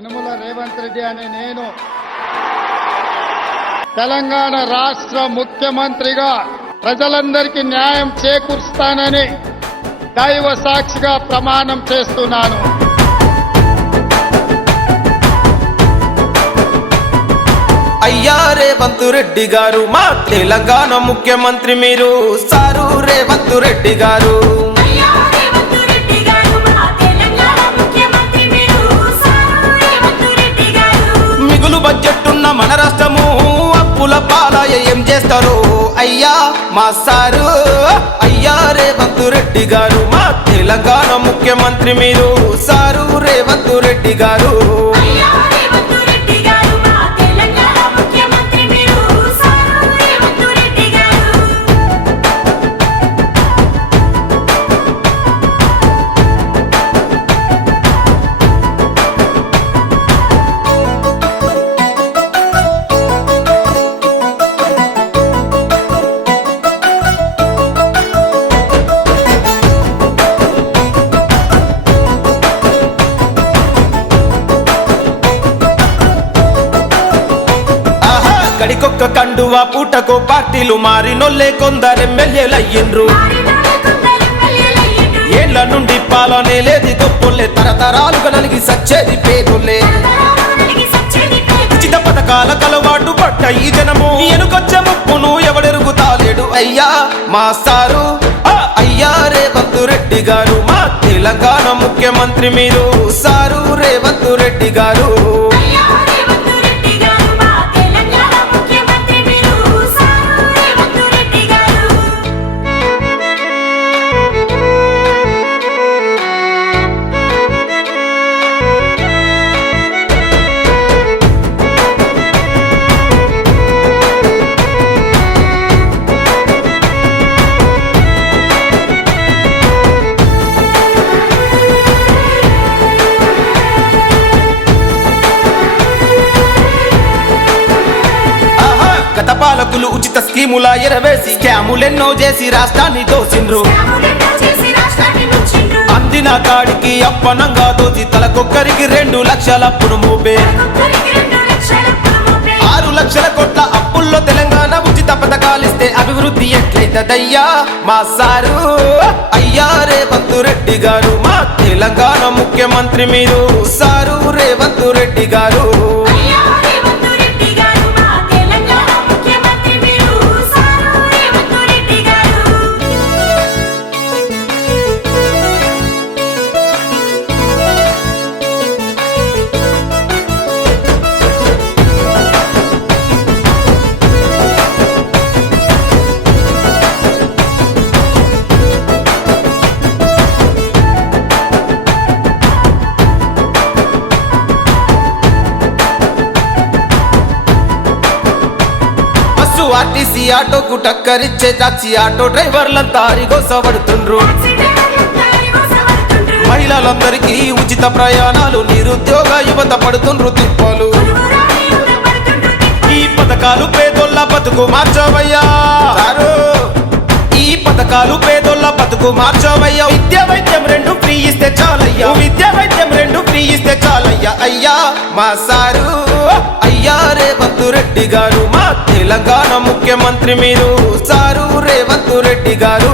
యనమల రేవంత్ రెడ్డి అనే నేను తెలంగాణ రాష్ట్ర ముఖ్యమంత్రిగా ప్రజలందరికీ న్యాయం చేకూరుస్తానని దైవ సాక్షిగా ప్రమాణం చేస్తున్నాను. అయ్యా రేవంత్ రెడ్డి గారు మా తెలంగాణ ముఖ్యమంత్రి మీరు సారు రేవంత్ రెడ్డి గారు. మన రాష్ట్రము అప్పుల పాలాయ ఏం చేస్తారు అయ్యా మా సారు అయ్యా రేవంత్ రెడ్డి గారు మా తెలంగాణ ముఖ్యమంత్రి మీరు సారు రేవంత్ రెడ్డి గారు. కాడికొక్క కండువ పూటకో పార్టీలు మారినొల్లే కొందరు ఎమ్మెల్యేలయ్యిండ్రు. అయ్యిండ్రు కొందరు ఏళ్ళ నుండి పాలనే లేది గొప్పలే తరతరాలుగా నలిగి సచ్చేది పేదోళ్ళే. ఉచిత పథకాల కలవాటు పట్ట ఈ జనము. ఎనుకొచ్చే ముప్పును ఎవడెరుగుతాలేడు అయ్యా? మా సారు అయ్యా రేవంత్ రెడ్డి గారు. మా తెలంగాణ ముఖ్యమంత్రి మీరు. సారు రేవంత్ రెడ్డి గారు. ఉచిత స్కీముల ఎరవేసి స్కాములెన్నో చేసి రాష్ట్రాన్ని దోసిండ్రు. అందిన కాడికి అప్పనంగా దోచి తలకొక్కరికి రెండు లక్షల అప్పును మోపే. ఆరు లక్షల కోట్ల అప్పుల్లో తెలంగాణ ఉచిత పథకాలిస్తే అభివృద్ధి ఎట్లయితదయ్యా మా సారు అయ్యా రేవంత్ రెడ్డి గారు మా తెలంగాణ ముఖ్యమంత్రి మీరు ఆర్టీసీ ఆటోకు టక్కరిచ్చే టాక్సీ ఆటో డ్రైవర్లంతా అరిగోసపడుతుండ్రు మహిళలందరికీ ఉచిత ప్రయాణాలు నిరుద్యోగ యువత పడుతుండ్రు తిప్పలు. ఈ పథకాలు పేదోళ్ళ బతుకు మార్చవయ్యా. ఈ పథకాలు పేదోళ్ళ బతుకు మార్చవయ్యా. విద్య వైద్యం రెండు ఫ్రీ ఇస్తే చాలయ్యా. విద్య వైద్యం రెండు ఫ్రీ ఇస్తే చాలయ్యా. అయ్యా మా సారు. అయ్యా రేవంత్ రెడ్డి గారు. మా తెలంగాణ ముఖ్యమంత్రి మీరు. సారు రేవంత్ రెడ్డి గారు.